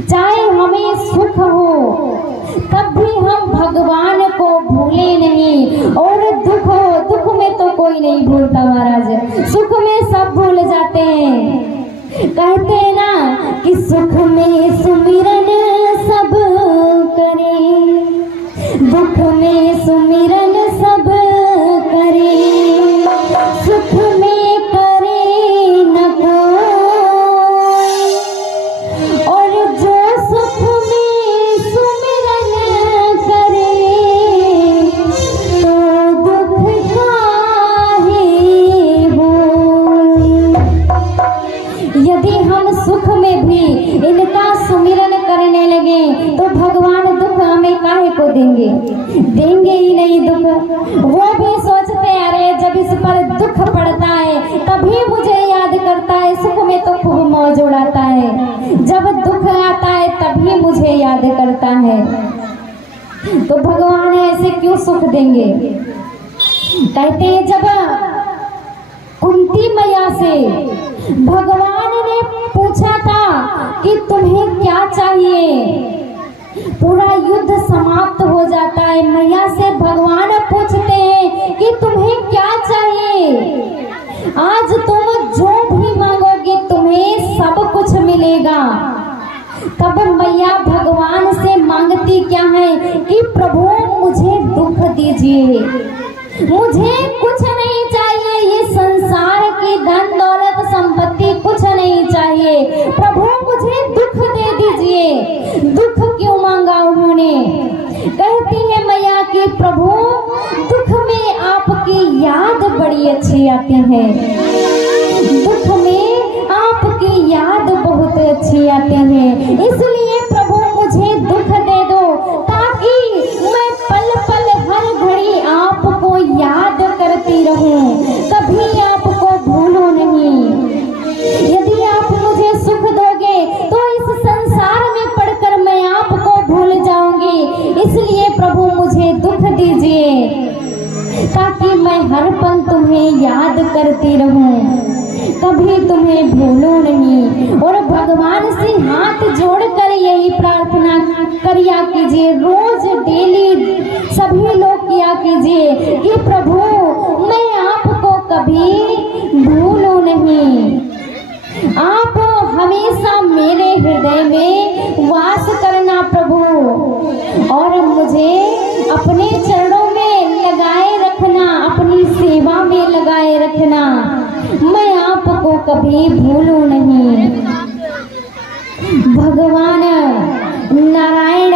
चाहे हमें सुख हो तब भी हम भगवान को भूले नहीं, और दुख हो, दुख में तो कोई नहीं भूलता महाराज, सुख में सब भूल जाते हैं। कहते हैं ना कि सुख में सुमिरन सब करें, दुख में सुमिरन सब करें, सुख में करे न कोई, और जो सुख में सुमिरन करे तो दुख काहे होई। यदि हम सुख में भी इनका सुमिरन करने लगे तो भगवान दुख हमें काहे को देंगे, देंगे ही नहीं दुख। वो भी सोचते हैं अरे जब इस पर दुख पड़ता है तभी मुझे याद करता है, सुख में तो खूब मौज उड़ाता है, जब दुख आता है तभी मुझे याद करता है। तो भगवान ऐसे क्यों सुख देंगे? कहते हैं जब कुंती मैया से भगवान ने पूछा था कि तुम्हें क्या चाहिए, पूरा युद्ध समाप्त हो जाता है, मैया से भगवान पूछते हैं कि तुम्हें क्या चाहिए, आज तुम जो भी मांगोगे तुम्हें सब कुछ मिलेगा। तब मैया भगवान से मांगती क्या है कि प्रभु मुझे दुख दीजिए, मुझे कुछ नहीं चाहिए, ये संसार की धन दौलत संपत्ति कुछ नहीं चाहिए, प्रभु मुझे दुख दे दीजिए। दुख क्यों मांगा उन्होंने? कहती है मैया कि प्रभु दुख में आपकी याद बड़ी अच्छी आती है, दुख में आपकी याद बहुत अच्छी आती है, इसलिए प्रभु मुझे दुख दे दो ताकि मैं पल पल हर घड़ी आपको याद करती रहूं, कभी आपको भूलूं नहीं। यदि आप मुझे सुख दोगे तो इस संसार में पड़कर मैं आपको भूल जाऊंगी, इसलिए प्रभु मुझे दुख दीजिए ताकि मैं हर पल तुम्हें याद करती रहूं, कभी तुम्हें भूलूं नहीं। और भगवान से हाथ जोड़कर यही प्रार्थना करिया कीजिए, रोज डेली सभी लोग किया कीजिए कि प्रभु मैं आपको कभी भूलूं नहीं, आप हमेशा मेरे हृदय में वास करना प्रभु, और मुझे अपने चरणों में लगाए रखना, अपनी सेवा में लगाए रखना, मैं आपको कभी भूलूं नहीं। भगवान नारायण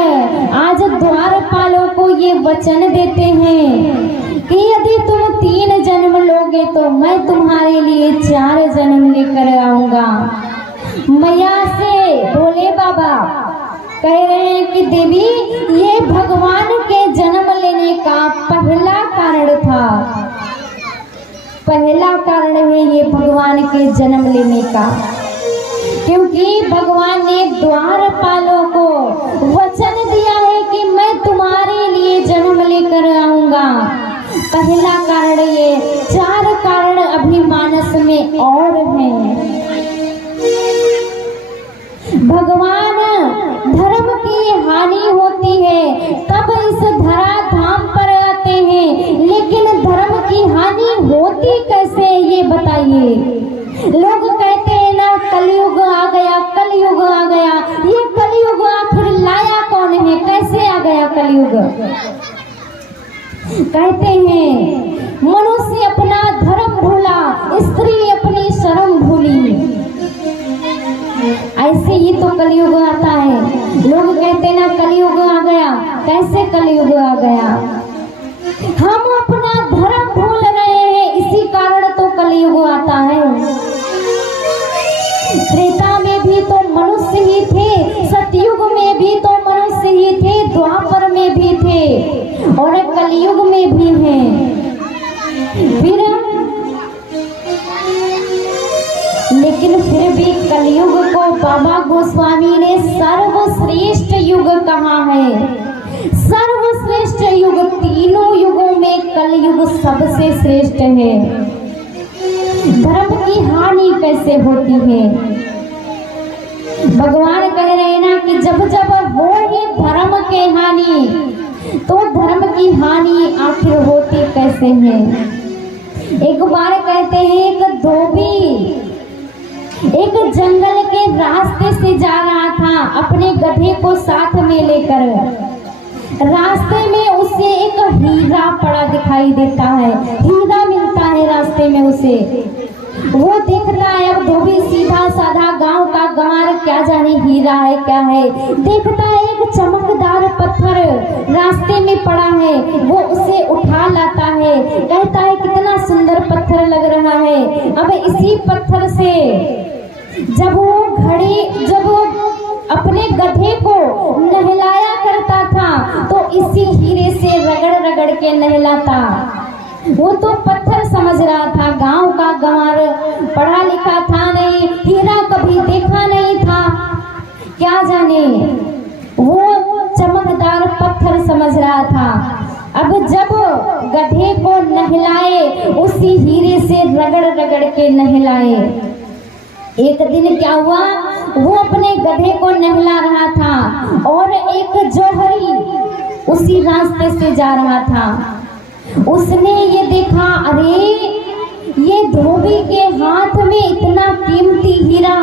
आज द्वारपालों को ये वचन देते हैं कि यदि तुम 3 जन्म लोगे तो मैं तुम्हारे लिए 4 जन्म लेकर आऊंगा। मैया से भोले बाबा कह रहे हैं कि देवी ये भगवान के जन्म लेने का पहला कारण था, पहला कारण है ये भगवान के जन्म लेने का, क्योंकि भगवान ने द्वारपालों को वचन दिया है कि मैं तुम्हारे लिए जन्म लेकर आऊंगा। पहला कारण ये, 4 कारण अभी मानस में और हैं। भगवान धर्म की हानि होती है तब इस धरा धाम पर आते हैं, लेकिन धर्म की हानि होती कैसे ये बताइए। लोग कहते हैं ना कलयुग आ गया, कलयुग आ गया, ये कलयुग आखिर लाया कौन है, कैसे आ गया कलयुग? कहते हैं मनुष्य अपना धर्म भूला, स्त्री अपनी शर्म भूली, ऐसे ही तो कलयुग आता है। लोग कहते हैं ना कलयुग आ गया, कैसे कलयुग आ गया? हम अपना धर्म भूल रहे हैं, इसी कारण तो कलयुग आता है। त्रेता में भी तो मनुष्य ही थे, सतयुग में भी तो मनुष्य ही थे, द्वापर में भी थे और कलयुग में भी हैं। लेकिन फिर भी कलयुग को बाबा गोस्वामी ने सर्वश्रेष्ठ युग कहा है। सर्वश्रेष्ठ युग, तीनों युगों में कलयुग सबसे श्रेष्ठ है। धर्म की हानि कैसे होती है? भगवान कह रहे हैं ना कि हानि, तो धर्म की हानि आखिर होती कैसे है। एक बार कहते हैं एक धोबी एक जंगल के रास्ते से जा रहा था अपने गधे को साथ में लेकर। रास्ते में उसे एक हीरा पड़ा दिखाई देता है, हीरा मिलता है रास्ते में उसे। वो देखता है, अब धोबी सीधा साधा गांव का गंवार क्या जाने हीरा है क्या है, देखता है एक चमकदार पत्थर रास्ते में पड़ा है, वो उसे उठा लाता है, कहता है कितना सुंदर पत्थर लग रहा है। अब इसी पत्थर से जब वो अपने गधे को नहलाया करता था तो इसी हीरे से रगड़ रगड़ के नहलाता। वो तो पत्थर समझ रहा था, गांव का गंवार, पढ़ा लिखा था नहीं, हीरा कभी देखा नहीं था, क्या जाने वो चमकदार पत्थर समझ रहा था। अब जब गधे को नहलाए उसी हीरे से रगड़ रगड़ के नहलाए। एक दिन क्या हुआ, वो अपने गधे को नहला रहा था और एक जौहरी उसी रास्ते से जा रहा था। उसने ये देखा, अरे ये धोबी के हाथ में इतना कीमती हीरा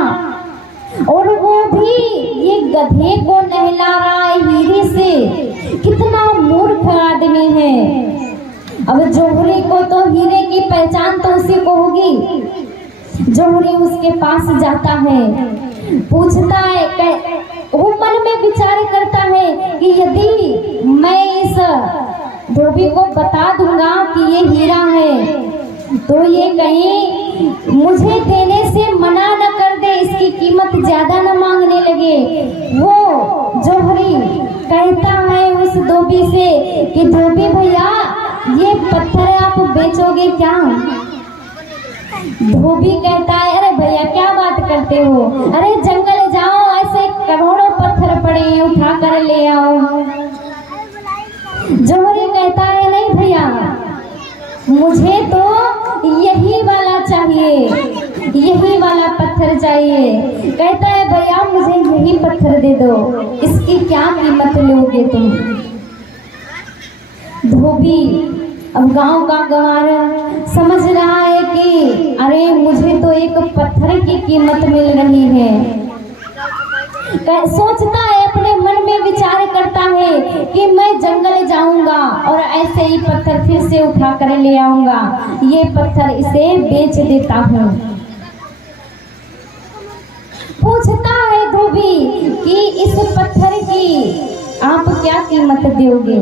और वो भी ये गधे को नहला रहा है हीरे से, कितना मूर्ख आदमी है। अब जौहरी को तो हीरे की पहचान तो उसी को होगी। जौहरी उसके पास जाता है, पूछता है, वो मन में विचार करता है कि यदि मैं इस धोबी को बता दूंगा कि ये हीरा है तो ये कहीं मुझे देने से मना न कर दे, इसकी कीमत ज्यादा न मांगने लगे। वो जौहरी कहता है उस धोबी से कि धोबी भैया ये पत्थर आप बेचोगे क्या। धोबी कहता है, अरे भैया क्या बात करते हो, अरे जंगल जाओ, ऐसे करोड़ों पत्थर पड़े हैं, उठा कर ले आओ। जौहरी कहता है, नहीं भैया मुझे तो यही वाला चाहिए, यही वाला पत्थर चाहिए। कहता है, भैया मुझे यही पत्थर दे दो, इसकी क्या कीमत लोगे तुम। धोबी अब गांव का गंवार समझ रहा है कि अरे मुझे तो एक पत्थर की कीमत मिल रही है। सोचता है, अपने मन में विचार करता है कि मैं जंगल जाऊंगा और ऐसे ही पत्थर फिर से उठा कर ले आऊंगा, ये पत्थर इसे बेच देता हूँ। पूछता है धोबी कि इस पत्थर की आप क्या कीमत दोगे।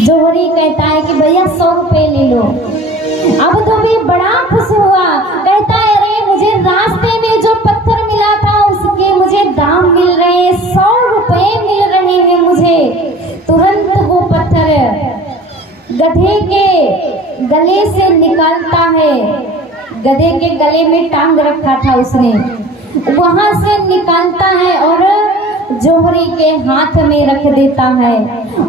जौहरी कहता है कि भैया 100 रुपए ले लो। अब धोबी बड़ा खुश हुआ, कहता है, अरे मुझे रास्ते में जो पत्थर मिला था उसके मुझे दाम मिल रहे हैं, 100 रुपए मिल रहे हैं मुझे। तुरंत वो पत्थर गधे के गले से निकालता है, गधे के गले में टांग रखा था उसने, वहां से निकालता है और जौहरी के हाथ में रख देता है।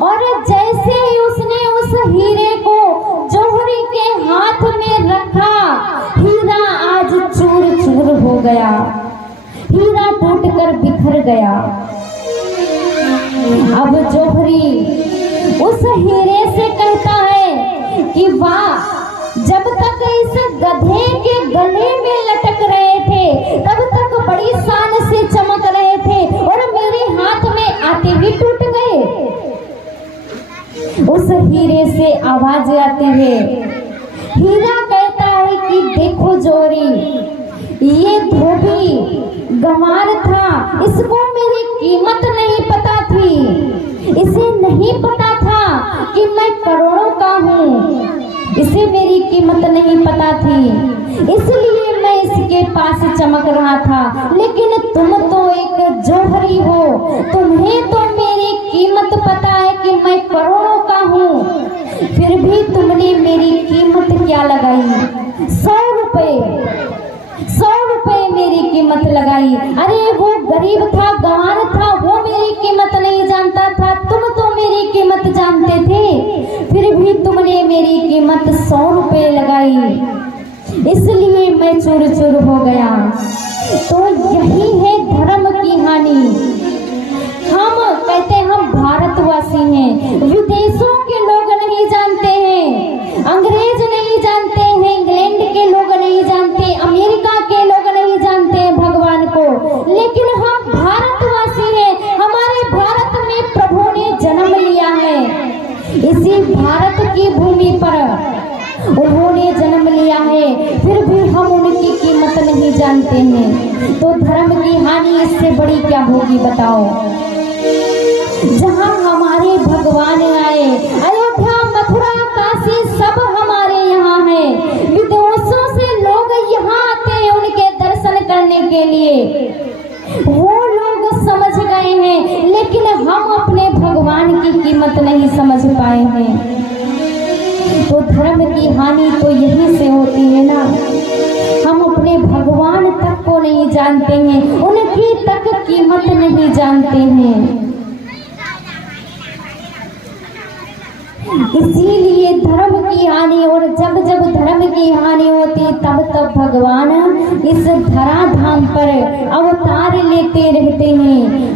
और जैसे ही उसने उस हीरे को जौहरी के हाथ में रखा, हीरा आज चूर चूर हो गया, हीरा टूटकर बिखर गया। अब जौहरी उस हीरे से कहता है कि वाह, जब तक इस गधे के गले में लटक रहे थे तब तक बड़ी शान से चमक रहे थे और मेरे हाथ में आते ही टूट गए। उस हीरे से आवाज आती है। हीरा कहता है कि देखो जौहरी, ये धोबी गंवार था, इसको मेरी कीमत नहीं पता थी, इसे नहीं पता था कि मैं करोड़ों का हूँ, इसे मेरी कीमत नहीं पता थी, इसलिए मैं इसके पास चमक रहा था। लेकिन तुम तो एक जौहरी हो, तुम्हें तो मेरी कीमत पता है कि मैं करोड़ों का हूँ, फिर भी तुमने मेरी कीमत क्या लगाई, 100 रुपए मेरी कीमत लगाई। अरे वो गरीब था, गंवार था, वो मेरी कीमत नहीं जानता था, तुम तो मेरी कीमत जानते थे, फिर भी तुमने मेरी कीमत 100 रुपए लगाई, इसलिए मैं चूर चूर हो गया। तो यही है धर्म की हानि। हम कहते हैं हम भारत की भूमि पर उन्होंने जन्म लिया है, फिर भी हम उनकी कीमत नहीं जानते हैं। तो धर्म की हानि इससे बड़ी क्या होगी बताओ। जहाँ हमारे भगवान आए, अयोध्या मथुरा काशी सब हमारे यहाँ है। विदेशों से लोग यहाँ आते हैं उनके दर्शन करने के लिए। वो लोग समझ गए हैं, लेकिन हम अपने भगवान की कीमत नहीं समझ पाए हैं। तो धर्म की हानि तो यहीं से होती है ना। हम अपने भगवान तक को नहीं जानते हैं, उनकी तक कीमत नहीं जानते हैं। इसीलिए धर्म की हानि, और जब जब धर्म की हानि होती तब तब भगवान इस धराधाम पर अवतार लेते रहते हैं।